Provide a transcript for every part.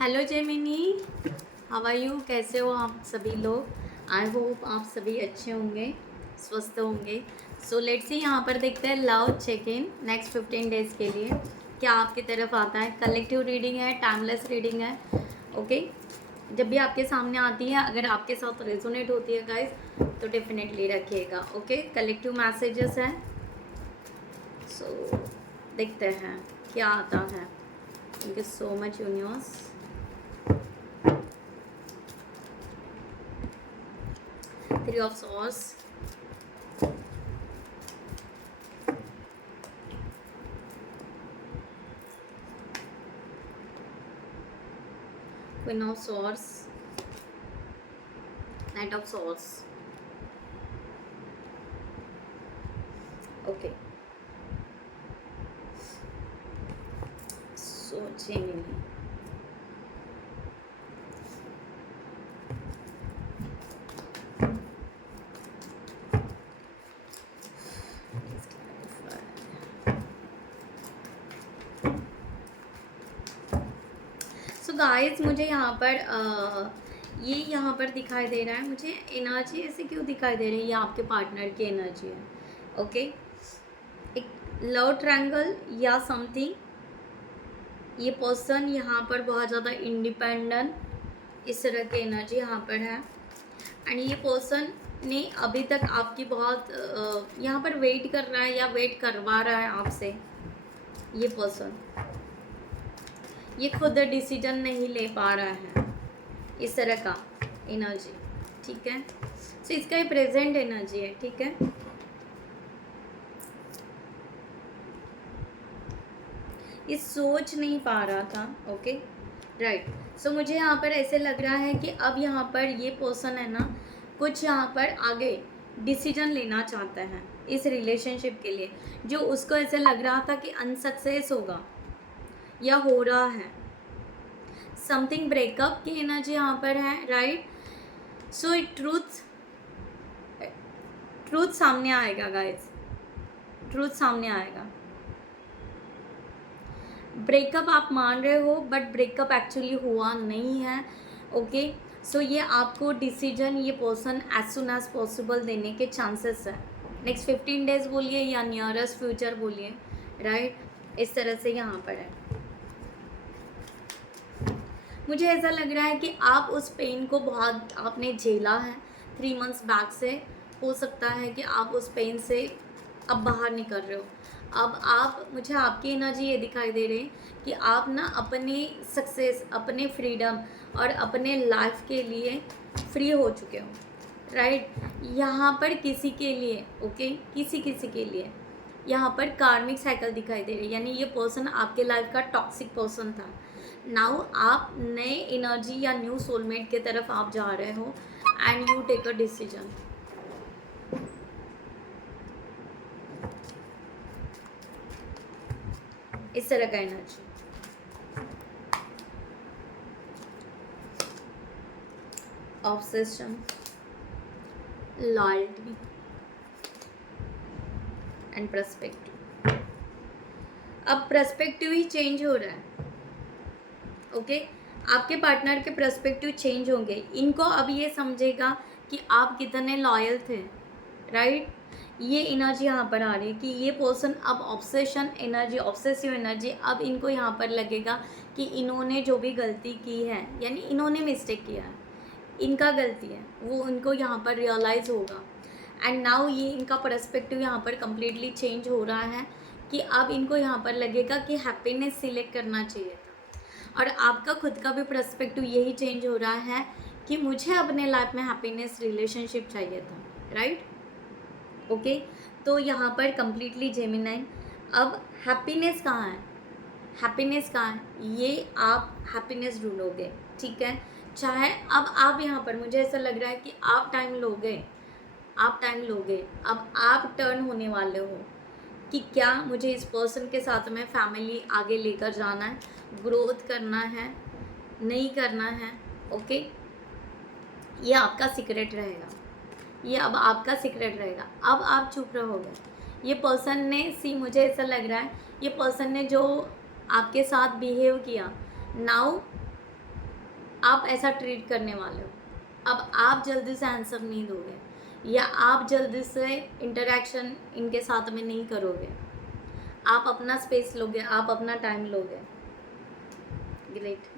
Hello Gemini, how are you? कैसे हो आप सभी लोग? आई होप आप सभी अच्छे होंगे, स्वस्थ होंगे। सो लेट्स सी, यहाँ पर देखते हैं love check in next 15 days के लिए क्या आपकी तरफ आता है। कलेक्टिव रीडिंग है, टाइमलेस रीडिंग है। ओके, जब भी आपके सामने आती है, अगर आपके साथ रेजोनेट होती है गाइस तो डेफिनेटली रखिएगा। ओके, कलेक्टिव मैसेजेस हैं। सो देखते हैं क्या आता है। Thank you so much universe. Three of Swords, Queen of Swords, Knight of Swords. Okay, so Gemini. So guys, मुझे यहाँ पर ये यहाँ पर दिखाई दे रहा है। मुझे एनर्जी ऐसे क्यों दिखाई दे रही है? ये आपके पार्टनर की एनर्जी है। ओके, एक लव ट्रायंगल या समथिंग। ये पर्सन यहाँ पर बहुत ज़्यादा इंडिपेंडेंट, इस तरह की एनर्जी यहाँ पर है। एंड ये पर्सन ने अभी तक आपकी बहुत यहाँ पर वेट कर रहा है या वेट करवा रहा है आपसे। ये पर्सन ये खुद डिसीजन नहीं ले पा रहा है, इस तरह का एनर्जी। ठीक है, सो इसका ये प्रेजेंट एनर्जी है। ठीक है, ये सोच नहीं पा रहा था। Okay right. सो मुझे यहाँ पर ऐसे लग रहा है कि अब यहाँ पर ये पर्सन है ना, कुछ यहाँ पर आगे डिसीजन लेना चाहता है इस रिलेशनशिप के लिए, जो उसको ऐसे लग रहा था कि अनसक्सेस होगा या हो रहा है। समथिंग ब्रेकअप की एनर्जी यहाँ पर है। राइट, सो ट्रूथ सामने आएगा गाइस, ट्रूथ सामने आएगा। ब्रेकअप आप मान रहे हो, बट ब्रेकअप एक्चुअली हुआ नहीं है। ओके, सो ये आपको डिसीजन ये person as soon as possible देने के चांसेस है। नेक्स्ट 15 डेज बोलिए या नियरेस्ट फ्यूचर बोलिए। राइट, इस तरह से यहाँ पर है। मुझे ऐसा लग रहा है कि आप उस पेन को बहुत आपने झेला है 3 मंथ्स बैक से। हो सकता है कि आप उस पेन से अब बाहर निकल रहे हो। अब आप, मुझे आपकी एनर्जी ये दिखाई दे रही है कि आप ना अपने सक्सेस, अपने फ्रीडम और अपने लाइफ के लिए फ्री हो चुके हो। राइट, यहाँ पर किसी के लिए, ओके, किसी के लिए यहाँ पर कार्मिक साइकिल दिखाई दे रही है। यानी ये पर्सन आपके लाइफ का टॉक्सिक पर्सन था। नाउ आप नए एनर्जी या न्यू सोलमेट के तरफ आप जा रहे हो and you take a decision. इस तरह का energy. Obsession, loyalty and perspective. अब पर्सपेक्टिव ही चेंज हो रहा है। ओके, आपके पार्टनर के पर्सपेक्टिव चेंज होंगे। इनको अब ये समझेगा कि आप कितने लॉयल थे। राइट, ये एनर्जी यहाँ पर आ रही है कि ये पर्सन अब ऑब्सेशन एनर्जी, ऑब्सेसिव एनर्जी, अब इनको यहाँ पर लगेगा कि इन्होंने जो भी गलती की है, यानी इन्होंने मिस्टेक किया है, इनका गलती है, वो इनको यहाँ पर रियलाइज़ होगा। एंड नाउ ये इनका पर्सपेक्टिव यहाँ पर कम्प्लीटली चेंज हो रहा है कि अब इनको यहाँ पर लगेगा कि हैप्पीनेस सिलेक्ट करना चाहिए था। और आपका खुद का भी पर्सपेक्टिव यही चेंज हो रहा है कि मुझे अपने लाइफ में हैप्पीनेस रिलेशनशिप चाहिए था। राइट, ओके, तो यहाँ पर कम्प्लीटली जेमिनाई। अब हैप्पीनेस कहाँ है? हैप्पीनेस कहाँ है? ये आप हैप्पीनेस ढूंढोगे। ठीक है, चाहे अब आप यहाँ पर, मुझे ऐसा लग रहा है कि आप टाइम लोगे, आप टाइम लोगे। अब आप टर्न होने वाले हो कि क्या मुझे इस पर्सन के साथ में फैमिली आगे लेकर जाना है, ग्रोथ करना है, नहीं करना है। ओके, ये आपका सीक्रेट रहेगा, ये अब आपका सीक्रेट रहेगा। अब आप चुप रहोगे। ये पर्सन ने, सी मुझे ऐसा लग रहा है, ये पर्सन ने जो आपके साथ बिहेव किया, नाउ आप ऐसा ट्रीट करने वाले हो। अब आप जल्दी से आंसर नहीं दोगे या आप जल्दी से इंटरेक्शन इनके साथ में नहीं करोगे, आप अपना स्पेस लोगे, आप अपना टाइम लोगे। ग्रेट।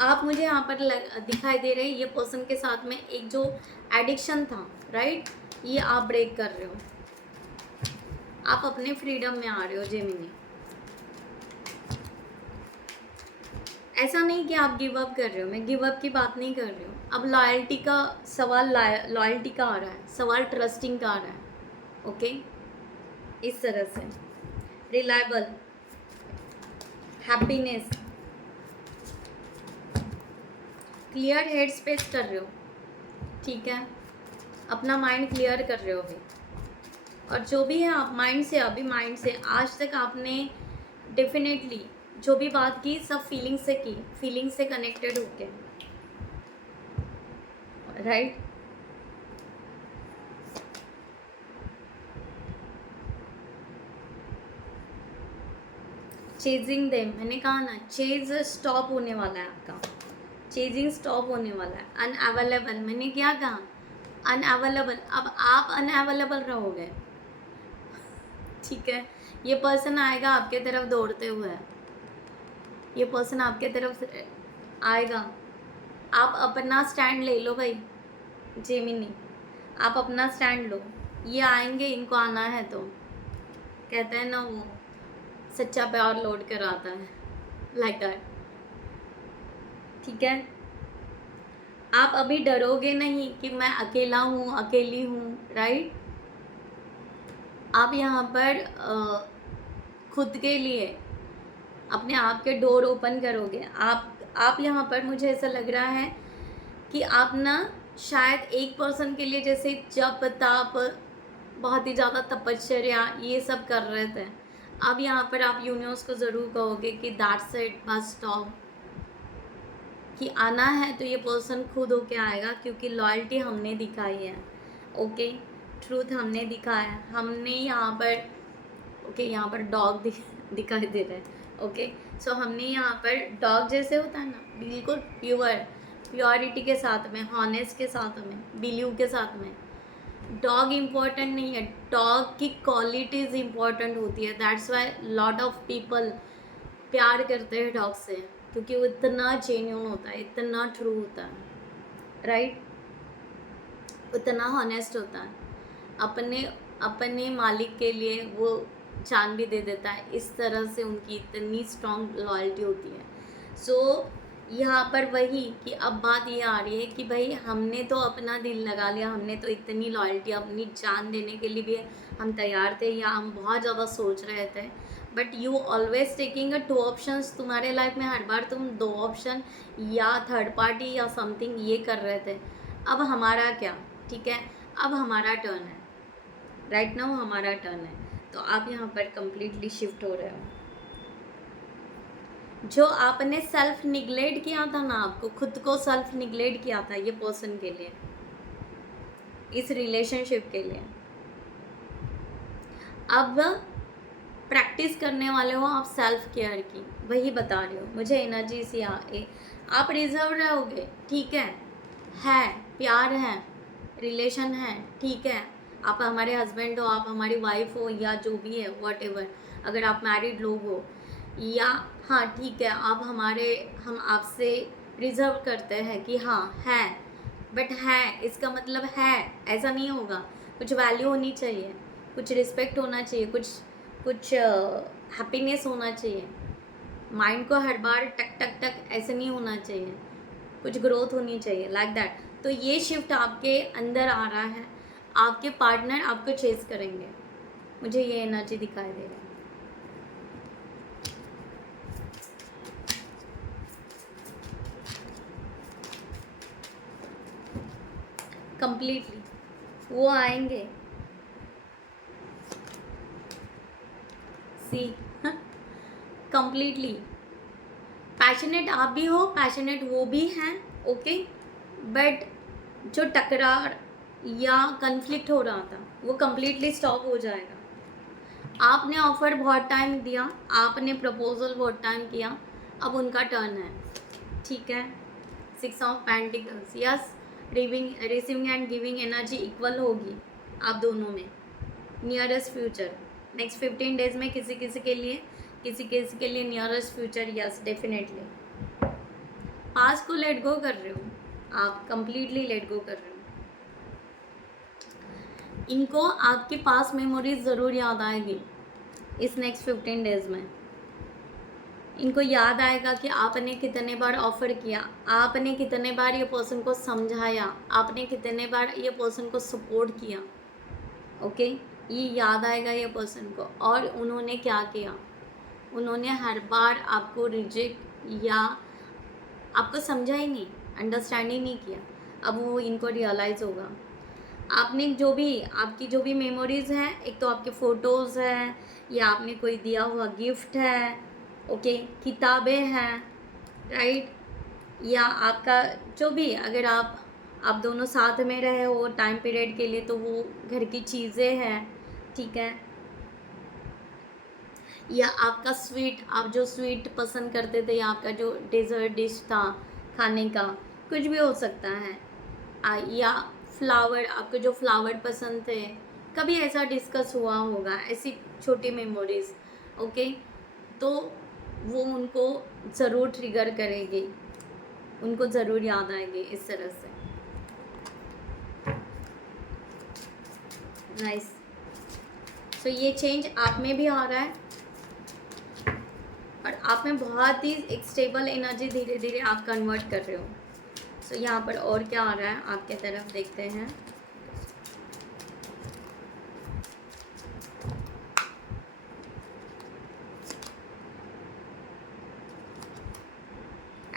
आप मुझे यहाँ पर दिखाई दे रहे हैं, ये पर्सन के साथ में एक जो एडिक्शन था, राइट, ये आप ब्रेक कर रहे हो, आप अपने फ्रीडम में आ रहे हो जेमिनी। ऐसा नहीं कि आप गिव अप कर रहे हो, मैं गिव अप की बात नहीं कर रही हूँ। अब लॉयल्टी का सवाल, लॉयल्टी का आ रहा है सवाल, ट्रस्टिंग का आ रहा है। ओके, इस तरह से reliable, happiness, clear head space कर रहे हो, ठीक है, अपना माइंड क्लियर कर रहे हो अभी। और जो भी है आप माइंड से, अभी माइंड से, आज तक आपने डेफिनेटली जो भी बात की सब फीलिंग से की, फीलिंग से कनेक्टेड होके, राइट। चेजिंग देम, मैंने कहा ना, चेज स्टॉप होने वाला है आपका, चेजिंग स्टॉप होने वाला है। अनअवेलेबल, मैंने क्या कहा, अनअवेलेबल, अब आप अनअवेलेबल रहोगे, ठीक है। ये पर्सन आएगा आपके तरफ दौड़ते हुए, ये पर्सन आपके तरफ आएगा, आप अपना स्टैंड ले लो भाई जेमिनी, आप अपना स्टैंड लो। ये आएंगे, इनको आना है तो कहते हैं ना वो सच्चा प्यार लौट कर आता है, लाइक दैट, ठीक है। आप अभी डरोगे नहीं कि मैं अकेला हूँ, अकेली हूँ, राइट। आप यहाँ पर खुद के लिए अपने आप के डोर ओपन करोगे। आप यहाँ पर मुझे ऐसा लग रहा है कि आप ना शायद एक पर्सन के लिए जैसे जप तप, बहुत ही ज़्यादा तपश्चर्या ये सब कर रहे थे, अब यहाँ पर आप यूनिवर्स को ज़रूर कहोगे कि दैट्स इट, बस स्टॉप, कि आना है तो ये पर्सन खुद होके आएगा, क्योंकि लॉयल्टी हमने दिखाई है, ओके, ट्रूथ हमने दिखाया है, हमने यहाँ पर, ओके, यहाँ पर डॉग दिखाई दे रहा है, ओके। सो हमने यहाँ पर डॉग जैसे होता है ना, बिल्कुल प्योरिटी के साथ में, हॉनेस्ट के साथ में, बिलीव के साथ में। डॉग इम्पोर्टेंट नहीं है, डॉग की क्वालिटीज़ इम्पोर्टेंट होती है। That's why lot of people प्यार करते हैं डॉग से, क्योंकि वो इतना जेन्युइन होता है, इतना ट्रू होता है, राइट, उतना हॉनेस्ट होता है, अपने मालिक के लिए वो जान भी दे देता है। इस तरह से उनकी इतनी स्ट्रॉन्ग लॉयल्टी होती है। सो यहाँ पर वही कि अब बात ये आ रही है कि भाई हमने तो अपना दिल लगा लिया, हमने तो इतनी लॉयल्टी, अपनी जान देने के लिए भी हम तैयार थे, या हम बहुत ज़्यादा सोच रहे थे, but you always taking 2 options. तुम्हारे लाइफ में हर बार तुम 2 ऑप्शन या थर्ड पार्टी या समथिंग ये कर रहे थे। अब हमारा क्या, ठीक है, अब हमारा टर्न है, राइट नाउ हमारा टर्न है। तो आप यहाँ पर कंप्लीटली शिफ्ट हो रहे हो। जो आपने सेल्फ निगलेक्ट किया था ना, आपको खुद को सेल्फ निगलेक्ट किया था ये पर्सन के लिए, इस रिलेशनशिप के लिए, अब प्रैक्टिस करने वाले हो आप सेल्फ केयर की। वही बता रही हो, मुझे एनर्जी से आप रिजर्व रहोगे, ठीक है प्यार है, रिलेशन है, ठीक है, आप हमारे हस्बैंड हो, आप हमारी वाइफ हो, या जो भी है वॉट एवर, अगर आप मैरिड लोग हो, या हाँ ठीक है, हम आपसे रिजर्व करते हैं कि हाँ है, बट है इसका मतलब है ऐसा नहीं होगा। कुछ वैल्यू होनी चाहिए, कुछ रिस्पेक्ट होना चाहिए, कुछ हैप्पीनेस होना चाहिए। माइंड को हर बार टक टक टक ऐसे नहीं होना चाहिए, कुछ ग्रोथ होनी चाहिए, लाइक दैट। तो ये शिफ्ट आपके अंदर आ रहा है, आपके पार्टनर आपको चेस करेंगे, मुझे ये एनर्जी दिखाई दे रही है। कंप्लीटली वो आएंगे, सी कंप्लीटली पैशनेट आप भी हो, पैशनेट वो भी हैं, ओके, बट जो टकरार या कन्फ्लिक्ट हो रहा था वो कंप्लीटली स्टॉप हो जाएगा। आपने ऑफर बहुत टाइम दिया, आपने प्रपोजल बहुत टाइम किया, अब उनका टर्न है, ठीक है। 6 of pentacles, yes, receiving end giving energy equal होगी आप दोनों में। नियरेस्ट फ्यूचर नेक्स्ट 15 डेज में किसी किसी के लिए nearest future, yes definitely. Past को लेट गो कर रहे हो आप, कंप्लीटली लेट गो कर रहे हो। इनको आपके पास मेमोरीज ज़रूर याद आएगी इस नेक्स्ट 15 डेज में। इनको याद आएगा कि आपने कितने बार ऑफ़र किया, आपने कितने बार ये पर्सन को समझाया, आपने कितने बार ये पर्सन को सपोर्ट किया, ओके। ये याद आएगा ये पर्सन को। और उन्होंने क्या किया, उन्होंने हर बार आपको रिजेक्ट या आपको समझा ही नहीं, अंडरस्टैंड ही नहीं किया। अब वो इनको रियलाइज़ होगा। आपने आपकी जो भी मेमोरीज़ हैं, एक तो आपके फ़ोटोज़ हैं, या आपने कोई दिया हुआ गिफ्ट है, ओके, किताबें हैं, राइट, या आपका जो भी, अगर आप दोनों साथ में रहे हो टाइम पीरियड के लिए तो वो घर की चीज़ें हैं, ठीक है। या आपका स्वीट, आप जो स्वीट पसंद करते थे, या आपका जो डेज़र्ट डिश था खाने का, कुछ भी हो सकता है। या फ्लावर, आपको जो फ्लावर पसंद थे, कभी ऐसा डिस्कस हुआ होगा, ऐसी छोटी मेमोरीज़, ओके। तो वो उनको ज़रूर ट्रिगर करेगी, उनको ज़रूर याद आएगी इस तरह से। नाइस। सो ये चेंज आप में भी आ रहा है, और आप में बहुत ही एक स्टेबल एनर्जी धीरे धीरे आप कन्वर्ट कर रहे हो। सो यहाँ पर और क्या आ रहा है आपके तरफ, देखते हैं।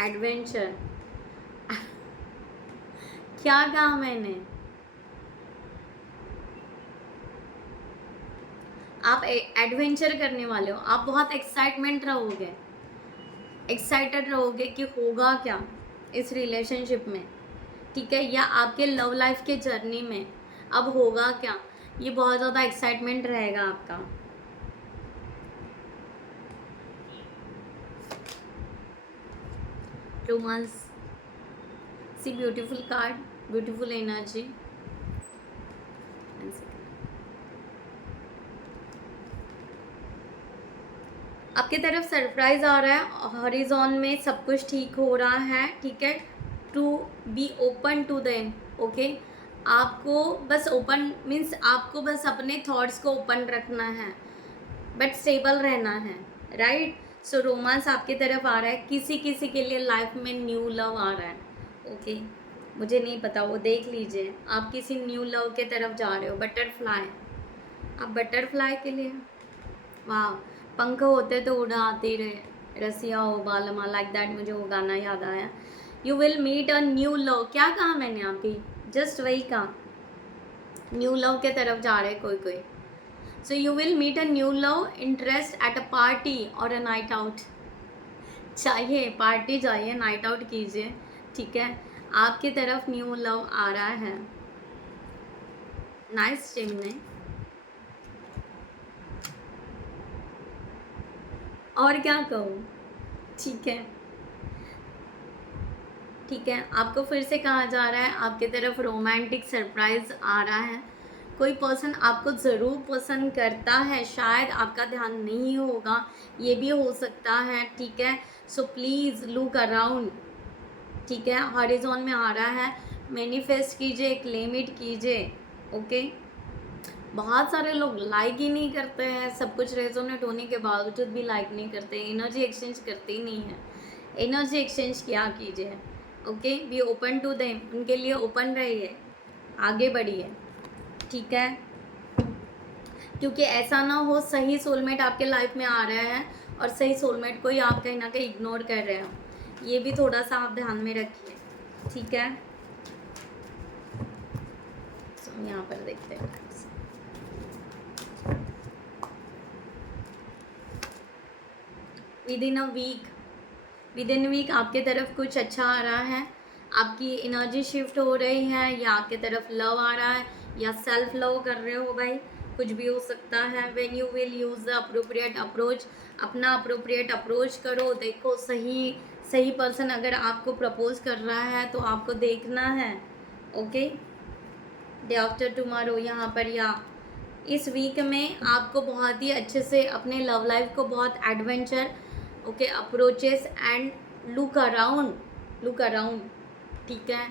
एडवेंचर क्या कहा मैंने, आप एडवेंचर करने वाले हो, आप बहुत एक्साइटेड रहोगे कि होगा क्या इस रिलेशनशिप में, ठीक है, या आपके लव लाइफ के जर्नी में अब होगा क्या, ये बहुत ज़्यादा एक्साइटमेंट रहेगा आपका। रोमांस, सी ब्यूटीफुल कार्ड, ब्यूटीफुल एनर्जी। आपकी तरफ सरप्राइज आ रहा है, हॉरिजॉन में सब कुछ ठीक हो रहा है, ठीक है। To be open to them, okay. आपको बस ओपन मीन्स आपको बस अपने थॉट्स को ओपन रखना है, बट स्टेबल रहना है, राइट। सो रोमांस आपकी तरफ आ रहा है, किसी किसी के लिए लाइफ में न्यू लव आ रहा है, ओके। मुझे नहीं पता, वो देख लीजिए, आप किसी न्यू लव के तरफ जा रहे हो। बटरफ्लाई, आप बटरफ्लाई के लिए, वाह, पंख होते तो उड़ाते रहे रसिया हो बालमा, लाइक दैट, मुझे वो गाना याद आया। You will meet a new love, क्या कहा मैंने अभी, जस्ट वही कहा, न्यू लव के तरफ जा रहे कोई। So you will meet a new love interest at a party or a night out, चाहिए पार्टी जाइए, नाइट आउट कीजिए, ठीक है। आपकी तरफ न्यू लव आ रहा है। Nice Gemini. और क्या कहूँ, ठीक है, ठीक है। आपको फिर से कहा जा रहा है आपकी तरफ रोमांटिक सरप्राइज आ रहा है। कोई पर्सन आपको ज़रूर पसंद करता है, शायद आपका ध्यान नहीं होगा, ये भी हो सकता है, ठीक है। सो प्लीज़ लुक अराउंड, ठीक है। हॉरिजॉन में आ रहा है, मैनिफेस्ट कीजिए, क्लेम इट कीजिए, ओके। बहुत सारे लोग लाइक ही नहीं करते हैं, सब कुछ रेजोनेट होने के बावजूद भी लाइक नहीं करते, एनर्जी एक्सचेंज करते ही नहीं है। एनर्जी एक्सचेंज क्या कीजिए, okay. Be open to them, उनके लिए ओपन रहिए, आगे बढ़िए, ठीक है। क्योंकि ऐसा ना हो सही सोलमेट आपके लाइफ में आ रहा है और सही सोलमेट को ही आप कहीं ना कहीं इग्नोर कर रहे हो, ये भी थोड़ा सा आप ध्यान में रखिए, ठीक है। तो यहाँ पर देखते हैं, विद इन वीक आपके तरफ कुछ अच्छा आ रहा है, आपकी एनर्जी शिफ्ट हो रही है, या आपके तरफ लव आ रहा है, या सेल्फ लव कर रहे हो भाई, कुछ भी हो सकता है। When you will use the appropriate approach, अपना अप्रोप्रिएट अप्रोच करो। देखो सही सही पर्सन अगर आपको प्रपोज कर रहा है तो आपको देखना है। ओके, डे आफ्टर टुमारो यहाँ पर, या इस वीक में आपको बहुत ही अच्छे से अपने लव लाइफ को बहुत adventure, okay, approaches and look around, ठीक है।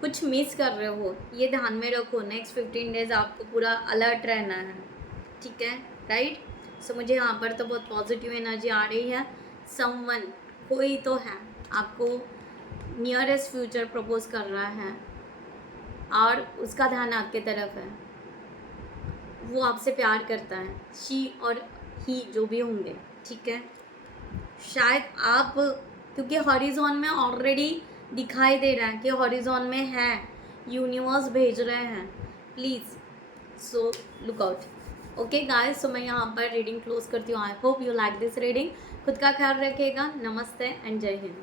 कुछ मिस कर रहे हो ये ध्यान में रखो। नेक्स्ट 15 डेज आपको पूरा अलर्ट रहना है, ठीक है, राइट। सो मुझे यहाँ पर तो बहुत पॉजिटिव एनर्जी आ रही है। समवन, कोई तो है आपको नियरेस्ट फ्यूचर प्रपोज कर रहा है और उसका ध्यान आपके तरफ है। वो आपसे प्यार करता है, शी और ही जो भी होंगे, ठीक है। शायद आप, क्योंकि हॉरिजॉन में ऑलरेडी दिखाई दे रहा है कि हॉरिजॉन में है, यूनिवर्स भेज रहे हैं, please so look out. Okay guys, so मैं यहाँ पर रीडिंग क्लोज करती हूँ। I hope you like this reading. खुद का ख्याल रखिएगा। नमस्ते एंड जय हिंद।